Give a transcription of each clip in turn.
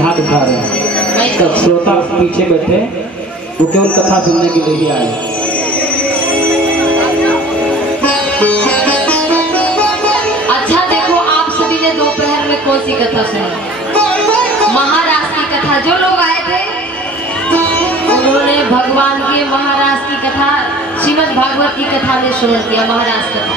हाथ उठा रहे हैं, तब श्रोता पीछे बैठे वो केवल कथा सुनने के लिए ही आए। अच्छा देखो, आप सभी ने दोपहर में कौन सी कथा सुनी? महाराज की कथा। जो लोग आए थे उन्होंने भगवान के महाराज की कथा, श्रीमद् भागवत की कथा में श्रवण किया। महाराज कथा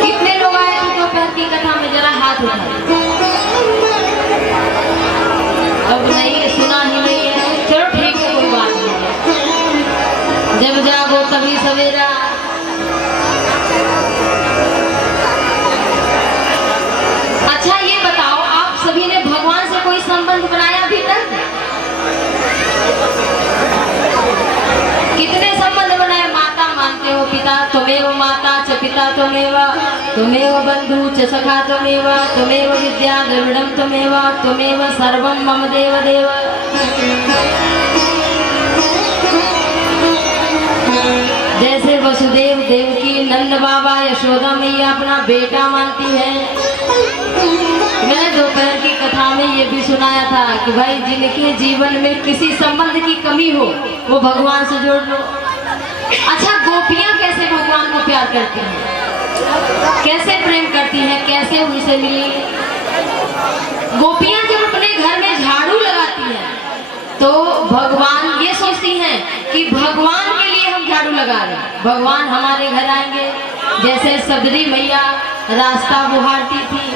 कितने लोग आए थे दोपहर की कथा में? जरा हाथ उठाओ। अब नहीं सुना ही नहीं है, चलो ठीक है, कोई बात नहीं। जब जागो तभी सवेरा। अच्छा ये बताओ, आप सभी ने भगवान से कोई संबंध बनाया अभी तक? कितने संबंध बनाए? माता मानते हो, पिता त्वमेव माता च पिता त्वमेव, त्वमेव बंधु च सखा त्वमेव, त्वमेव विद्या द्रविड़ं त्वमेव, त्वमेव सर्वं मम देव देव। जैसे वसुदेव देवकी, नंद बाबा, यशोदा मैया अपना बेटा मानती है। मैंने दोपहर की कथा में ये भी सुनाया था कि भाई जिनके जीवन में किसी संबंध की कमी हो वो भगवान से जोड़ लो। अच्छा, गोपियां कैसे भगवान को प्यार करती हैं, कैसे प्रेम करती हैं, कैसे उनसे मिली? गोपियां जब अपने घर में झाड़ू लगाती हैं तो भगवान ये सोचती हैं कि भगवान के लिए हम झाड़ू लगा रहे हैं, भगवान हमारे घर आएंगे। जैसे सदरी मैया रास्ता बुहारती थी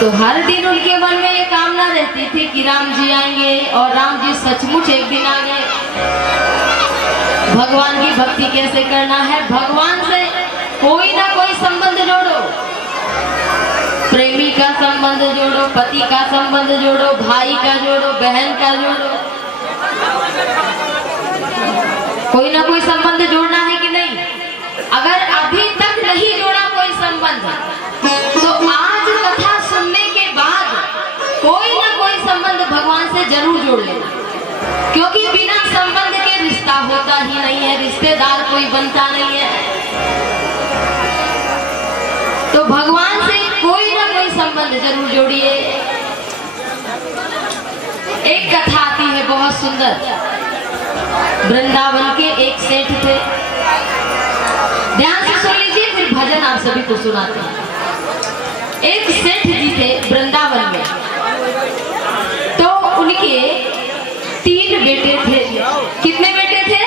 तो हर दिन उनके मन में ये कामना रहती थी कि राम जी आएंगे, और राम जी सचमुच एक दिन आ गए। भगवान की भक्ति कैसे करना है? भगवान से कोई ना कोई संबंध जोड़ो, प्रेमी का संबंध जोड़ो, पति का संबंध जोड़ो, भाई का जोड़ो, बहन का जोड़ो। कोई ना कोई संबंध जोड़ना है कि नहीं? अगर अभी तक नहीं जोड़ा कोई संबंध तो आज कथा सुनने के बाद कोई ना कोई संबंध भगवान से जरूर जोड़ लेना, क्योंकि बिना संबंध के रिश्ता होता ही नहीं है, रिश्तेदार कोई बनता नहीं है। तो भगवान से कोई ना कोई संबंध जरूर जोड़िए। एक कथा आती है बहुत सुंदर। वृंदावन के एक सेठ थे, ध्यान से सुन लीजिए, फिर भजन आप सभी को सुनाते हैं। एक सेठ जी थे वृंदावन में, तो उनके 3 बेटे थे। कितने बेटे थे?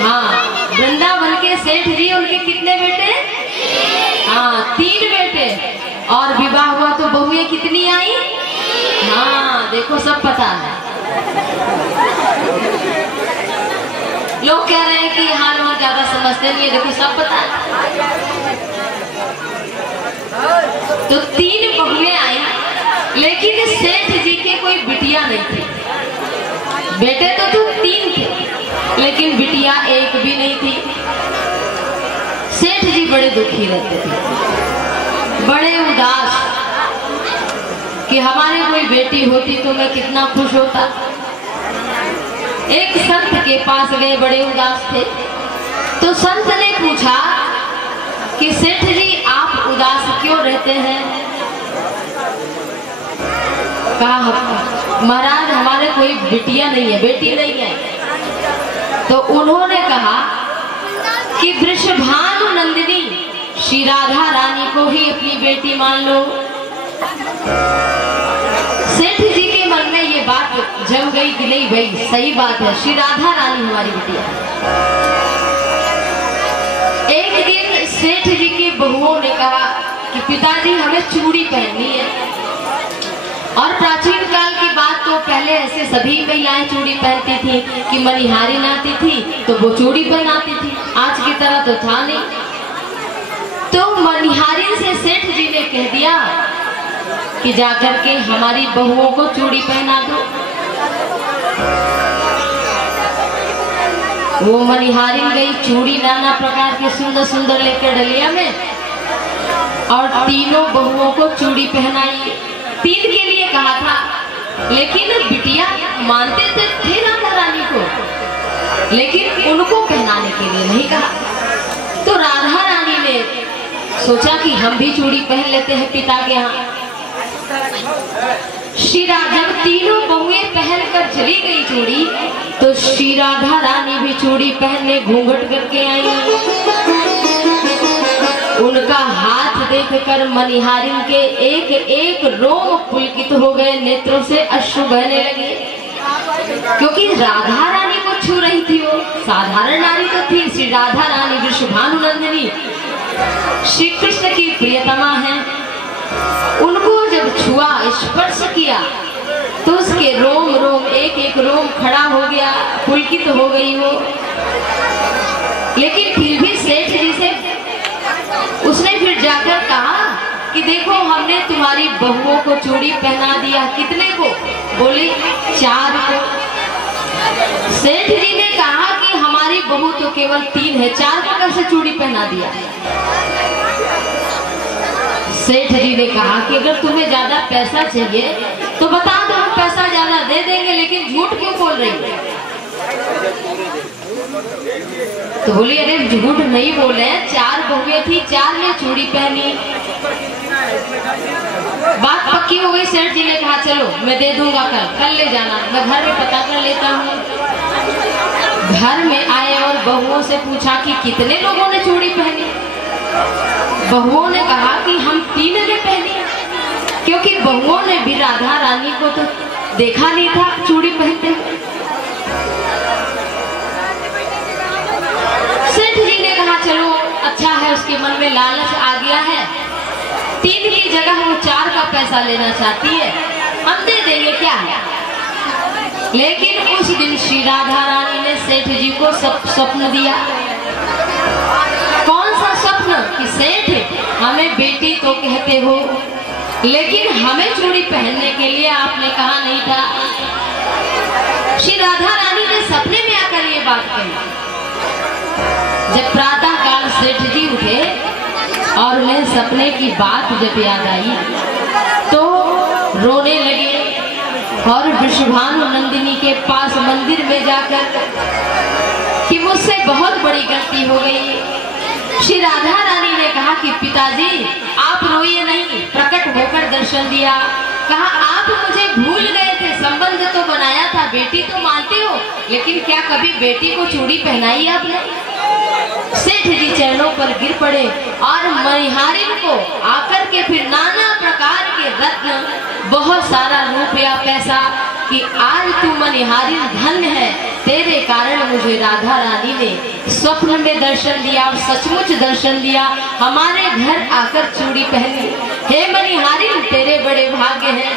हाँ, वृंदावन के सेठ जी, उनके कितने बेटे? हाँ, 3 बेटे। और विवाह हुआ तो बहुएं कितनी आई? हाँ देखो, सब पता है। लोग कह रहे हैं कि हाँ लोग ज्यादा समझते नहीं है, देखो सब पता है। तो 3 बहुएं आई, लेकिन सेठ जी के कोई बिटिया नहीं थी। बेटे तो 3 थे, लेकिन बिटिया एक भी नहीं थी। सेठ जी बड़े दुखी रहते थे, बड़े उदास कि हमारी कोई बेटी होती तो मैं कितना खुश होता। एक संत के पास गए, बड़े उदास थे। तो संत ने पूछा कि सेठ जी आप उदास क्यों रहते हैं? कहा महाराज हमारे कोई बिटिया नहीं है, बेटी नहीं है। तो उन्होंने कहा कि वृषभानु नंदिनी श्री राधा रानी को ही अपनी बेटी मान लो। सेठ जी के मन में ये बात जम गई कि नहीं भाई सही बात है, श्री राधा रानी हमारी बिटिया है। एक दिन सेठ जी की बहुओं ने कहा कि पिताजी हमें चूड़ी पहननी है। और प्राचीन काल की बात तो पहले ऐसे सभी महिलाएं चूड़ी पहनती थी कि मनिहारिन आती थी तो वो चूड़ी पहनाती थी, आज की तरह तो था नहीं। तो मनिहारिन से सेठ जी ने कह दिया कि जाकर के हमारी बहुओं को चूड़ी पहना दो। वो मनिहारिन गई, चूड़ी नाना प्रकार के सुंदर सुंदर लेकर डलिया में, और तीनों बहुओं को चूड़ी पहनाई। 3 के लिए कहा था, लेकिन बिटिया मानते थे राधा रानी लेकिन उनको पहनाने के लिए नहीं कहा। तो राधा रानी ने सोचा कि हम भी चूड़ी पहन लेते हैं पिता के यहाँ। जब तीनों बहुएं पहनकर चली गई चूड़ी, तो श्री राधा रानी भी चूड़ी पहनने घूंघट करके आई। उनका हाथ देखकर मनिहारिन के एक एक रोम पुलकित हो गए, नेत्रों से अश्रु बहने लगे, क्योंकि राधा रानी को छू रही थी। वो साधारण नारी तो थी, श्री राधा रानी वृषभानुनंदिनी श्री कृष्ण की प्रियतमा है। उनको जब छुआ, स्पर्श किया, तो उसके रोम रोम एक एक रोम खड़ा हो गया, पुलकित हो गई वो। लेकिन फिर भी सेठ जी से उसने फिर जाकर कहा कि देखो हमने तुम्हारी बहुओं को चूड़ी पहना दिया। कितने को? बोली 4 को। सेठ जी ने कहा कि हमारी बहू तो केवल 3 है, 4 को कैसे चूड़ी पहना दिया? सेठ जी ने कहा कि अगर तुम्हें ज्यादा पैसा चाहिए तो बता दो, हम पैसा ज्यादा दे देंगे, लेकिन झूठ क्यों बोल रही है? तो बोली अरे झूठ नहीं बोले, 4 बहुएं थी, 4 ने चूड़ी पहनी। बात पक्की हो गई। सेठ जी ने कहा चलो मैं दे दूंगा, कल ले जाना, मैं घर में पता कर लेता हूँ। घर में आए और बहुओं से पूछा कि कितने लोगों ने चूड़ी पहनी। बहुओं ने कहा कि हम 3 ने पहनी, क्योंकि बहुओं ने भी राधा रानी को तो देखा नहीं था चूड़ी पहनते हुए। सेठ जी ने कहा चलो अच्छा है, उसके मन में लालच आ गया है, 3 की जगह वो 4 का पैसा लेना चाहती है, हम दे देंगे, क्या है। लेकिन उस दिन श्री राधा रानी ने सेठ जी को स्वप्न दिया। कौन सा स्वप्न? कि सेठ हमें बेटी तो कहते हो, लेकिन हमें चूड़ी पहनने के लिए आपने कहा नहीं था। श्री राधा रानी ने सपने में आकर ये बात कही। जब प्रातः काल सेठ जी उठे और उन्हें सपने की बात जब याद आई, तो रोने लगे और वृषभानुनंदिनी के पास मंदिर में जाकर कि मुझसे बहुत बड़ी गलती हो गई। श्री राधा रानी ने कहा कि पिताजी आप रोइए नहीं, प्रकट होकर दर्शन दिया। कहा आप मुझे भूल गए थे, संबंध तो बनाया था, बेटी तो मानते हो, लेकिन क्या कभी बेटी को चूड़ी पहनाई आपने? सेठ जी चरणों पर गिर पड़े और मनिहारिन को आकर के फिर नाना प्रकार के रत्न, बहुत सारा रुपया पैसा, कि आज तू मनिहारिन धन्य है, तेरे कारण मुझे राधा रानी ने स्वप्न में दर्शन दिया और सचमुच दर्शन दिया, हमारे घर आकर चूड़ी पहनी। हे मनिहारिन तेरे बड़े भाग्य हैं।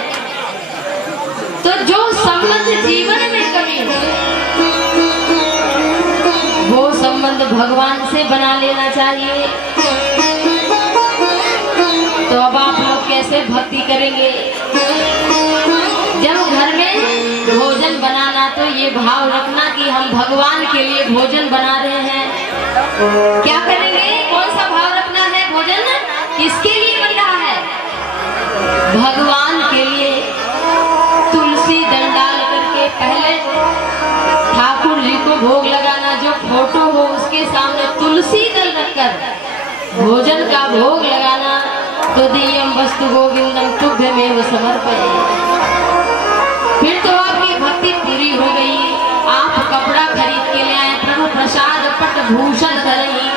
तो जो संबंध जीवन में कमी हो, वो संबंध भगवान से बना लेना चाहिए। तो अब आप लोग कैसे भक्ति करेंगे? जब घर में भोजन बनाना तो ये भाव रखना कि हम भगवान के लिए भोजन बना रहे हैं। क्या करेंगे? कौन सा भाव रखना है? भोजन किसके लिए बन रहा है? भगवान के लिए। तुलसी दल डाल करके पहले ठाकुर जी को भोग लगाना, जो फोटो हो उसके सामने तुलसी दल रखकर भोजन का भोग लगाना। तो दिव्यम वस्तु गोविंदम तुभ्यमेव समर्पये। फिर तो आपकी भक्ति पूरी हो गई। आप कपड़ा खरीद के ले आए, प्रभु प्रसाद पट भूषण धरई,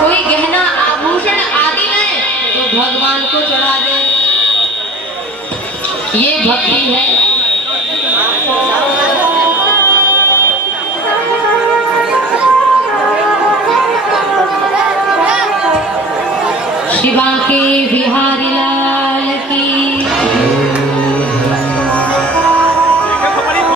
कोई गहना आभूषण आदि लाए तो भगवान को चढ़ा दे, ये भक्ति है। शिवा के बिहारी